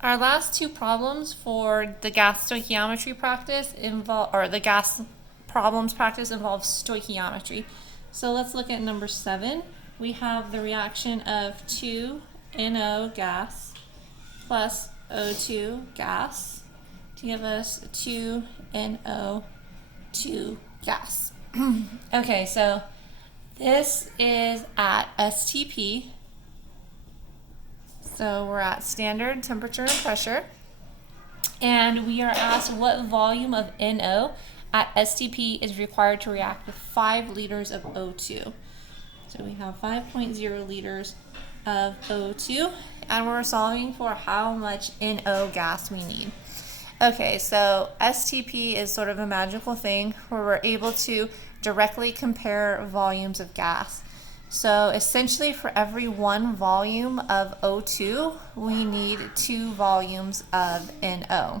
Our last two problems for the gas stoichiometry practice involve, or the gas problems practice involves stoichiometry. So let's look at number 7. We have the reaction of 2NO gas plus O2 gas to give us 2NO2 gas. Okay, so this is at STP. So we're at standard temperature and pressure. And we are asked what volume of NO at STP is required to react with 5 liters of O2. So we have 5.0 liters of O2, and we're solving for how much NO gas we need. Okay, so STP is sort of a magical thing where we're able to directly compare volumes of gas. So essentially for every 1 volume of O2, we need 2 volumes of NO.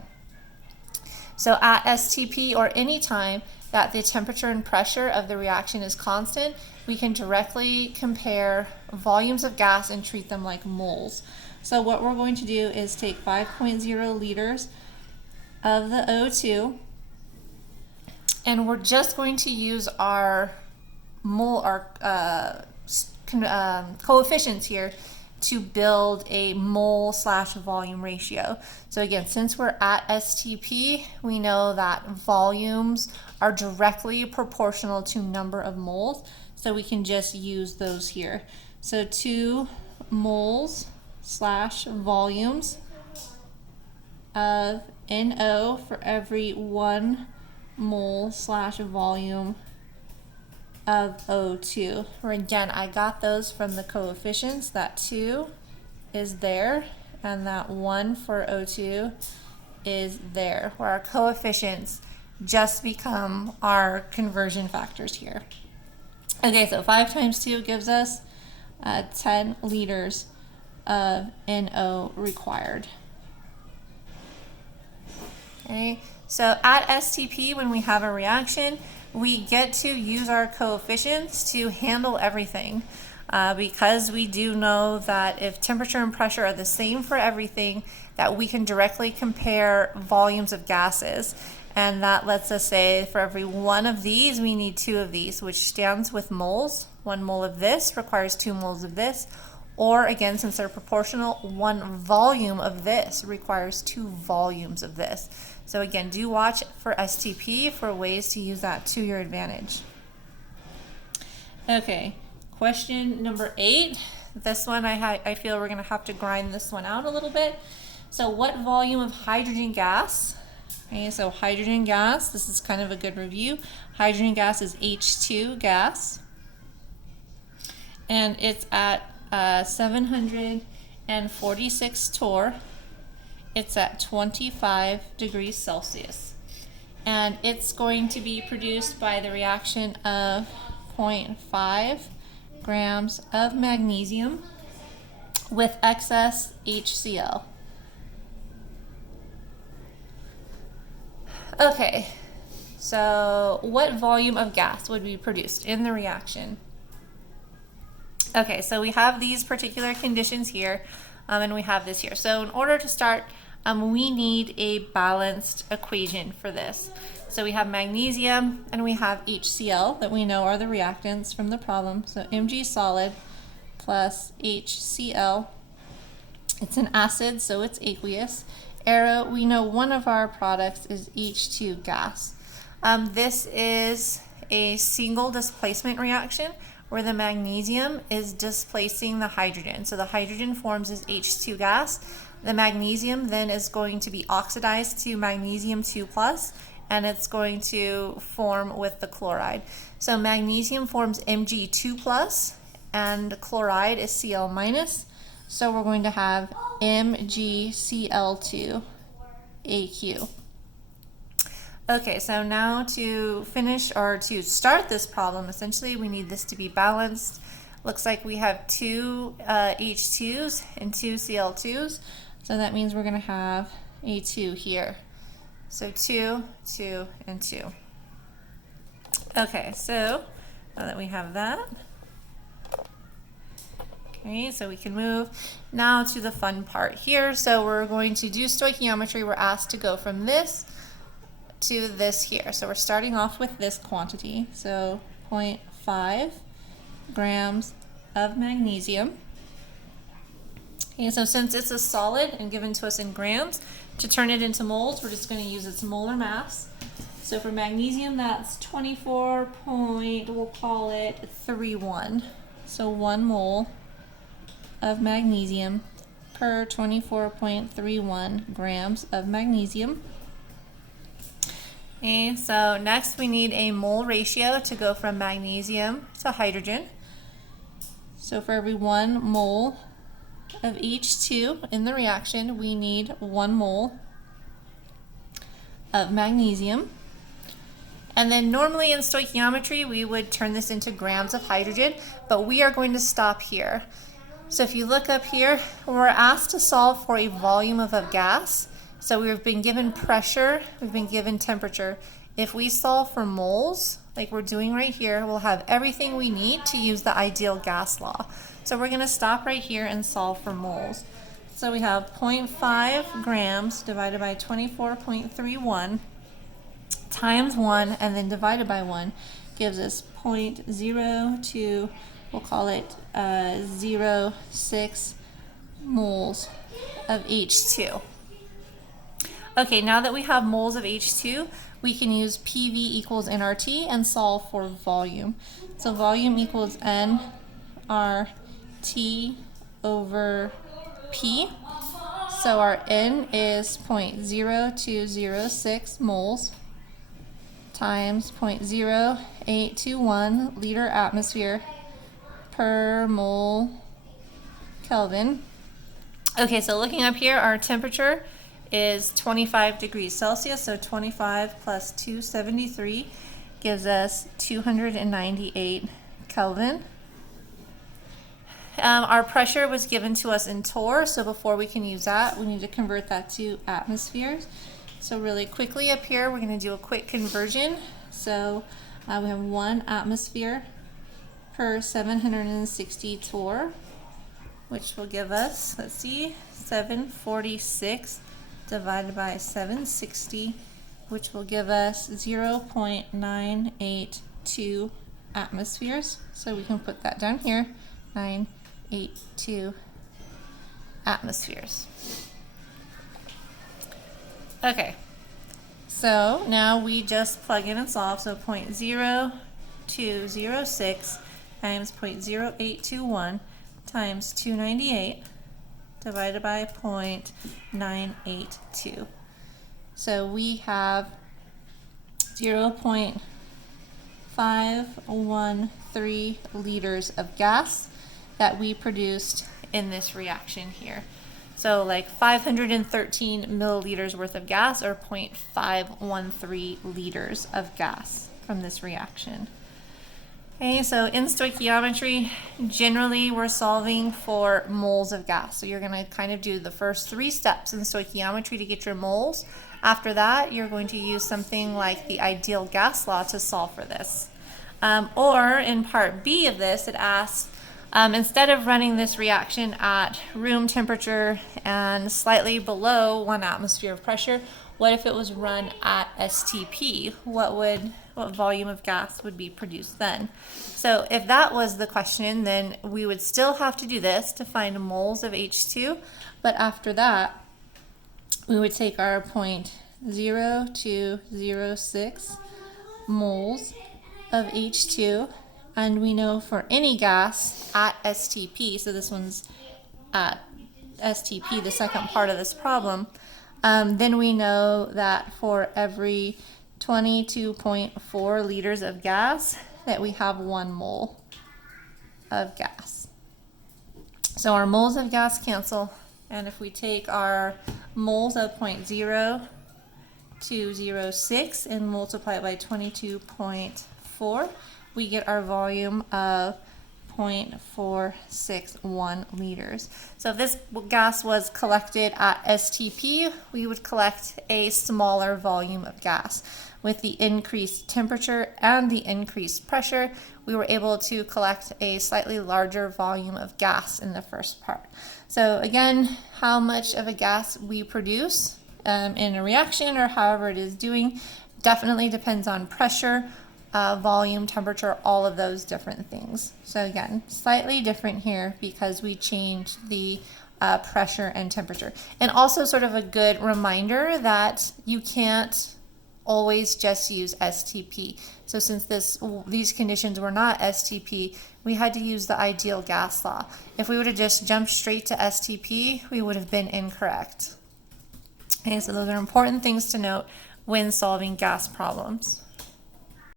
So at STP, or any time that the temperature and pressure of the reaction is constant, we can directly compare volumes of gas and treat them like moles. So what we're going to do is take 5.0 liters of the O2, and we're just going to use our coefficients here to build a mole/volume ratio. So again, since we're at STP, we know that volumes are directly proportional to number of moles, so we can just use those here. So 2 moles/volumes of NO for every 1 mole/volume of O2. Or again, I got those from the coefficients. That 2 is there, and that 1 for O2 is there, where our coefficients just become our conversion factors here. Okay, so 5 times 2 gives us 10 liters of NO required. Okay, so at STP, when we have a reaction, we get to use our coefficients to handle everything, because we do know that if temperature and pressure are the same for everything, that we can directly compare volumes of gases. And that lets us say for every 1 of these, we need 2 of these, which stands with moles. 1 mole of this requires 2 moles of this. Or again, since they're proportional, 1 volume of this requires 2 volumes of this. So again, do watch for STP for ways to use that to your advantage. Okay, question number 8. This one I feel we're going to have to grind this one out a little bit. So what volume of hydrogen gas? Okay, so hydrogen gas, this is kind of a good review. Hydrogen gas is H2 gas, and it's at 746 torr. It's at 25 degrees Celsius. And it's going to be produced by the reaction of 0.5 grams of magnesium with excess HCl. Okay, so what volume of gas would be produced in the reaction? Okay, so we have these particular conditions here, and we have this here. So in order to start, we need a balanced equation for this. So we have magnesium and we have HCl that we know are the reactants from the problem. So Mg solid plus HCl. It's an acid, so it's aqueous. Arrow, we know one of our products is H2 gas. This is a single displacement reaction where the magnesium is displacing the hydrogen. So the hydrogen forms as H2 gas. The magnesium then is going to be oxidized to magnesium 2+, and it's going to form with the chloride. So magnesium forms Mg2+, and chloride is Cl-. So we're going to have MgCl2aq. Okay, so now to finish or to start this problem, essentially we need this to be balanced. Looks like we have 2 H2s and 2 Cl2s, so that means we're going to have a 2 here. So 2, 2, and 2. Okay, so now that we have that, Okay, so we can move now to the fun part here. So we're going to do stoichiometry. We're asked to go from this to this here. So we're starting off with this quantity. So 0.5 grams of magnesium. Okay, so since it's a solid and given to us in grams, to turn it into moles, we're just going to use its molar mass. So for magnesium, that's 24 point, we'll call it 31. So 1 mole of magnesium per 24.31 grams of magnesium. Okay, so next we need a mole ratio to go from magnesium to hydrogen. So for every 1 mole of H2 in the reaction, we need 1 mole of magnesium. And then normally in stoichiometry, we would turn this into grams of hydrogen, but we are going to stop here. So if you look up here, we're asked to solve for a volume of a gas. So we've been given pressure, we've been given temperature. If we solve for moles, like we're doing right here, we'll have everything we need to use the ideal gas law. So we're going to stop right here and solve for moles. So we have 0.5 grams divided by 24.31 times 1 and then divided by 1 gives us 0.02, we'll call it 0.06 moles of H2. Okay, now that we have moles of H2, we can use PV equals nRT and solve for volume. So volume equals nRT over P. So our N is 0.0206 moles times 0.0821 liter atmosphere per mole Kelvin. Okay, so looking up here, our temperature is 25 degrees Celsius, so 25 plus 273 gives us 298 Kelvin. Our pressure was given to us in torr, so before we can use that, we need to convert that to atmospheres. So really quickly up here, we're going to do a quick conversion. So we have 1 atmosphere per 760 torr, which will give us, let's see, 746 divided by 760, which will give us 0.982 atmospheres. So we can put that down here, 982 atmospheres. Okay, so now we just plug in and solve. So 0.0206 times 0.0821 times 298 divided by 0.982. So we have 0.513 liters of gas that we produced in this reaction here. So like 513 milliliters worth of gas, or 0.513 liters of gas from this reaction. Okay, so in stoichiometry, generally we're solving for moles of gas. So you're going to kind of do the first 3 steps in stoichiometry to get your moles. After that, you're going to use something like the ideal gas law to solve for this. Or in part B of this, it asks, instead of running this reaction at room temperature and slightly below 1 atmosphere of pressure, what if it was run at STP? What volume of gas would be produced then? So if that was the question, then we would still have to do this to find moles of H2, but after that, we would take our 0.0206 moles of H2, and we know for any gas at STP, so this one's at STP, the second part of this problem, then we know that for every 22.4 liters of gas that we have 1 mole of gas. So our moles of gas cancel, and if we take our moles of 0.0206 and multiply it by 22.4, we get our volume of 0.461 liters. So if this gas was collected at STP, we would collect a smaller volume of gas. With the increased temperature and the increased pressure, we were able to collect a slightly larger volume of gas in the first part. So again, how much of a gas we produce in a reaction or however it is doing definitely depends on pressure, volume, temperature, all of those different things. So again, slightly different here because we changed the pressure and temperature. And also sort of a good reminder that you can't always just use STP. So since these conditions were not STP, we had to use the ideal gas law. If we would have just jumped straight to STP, we would have been incorrect. Okay, so those are important things to note when solving gas problems.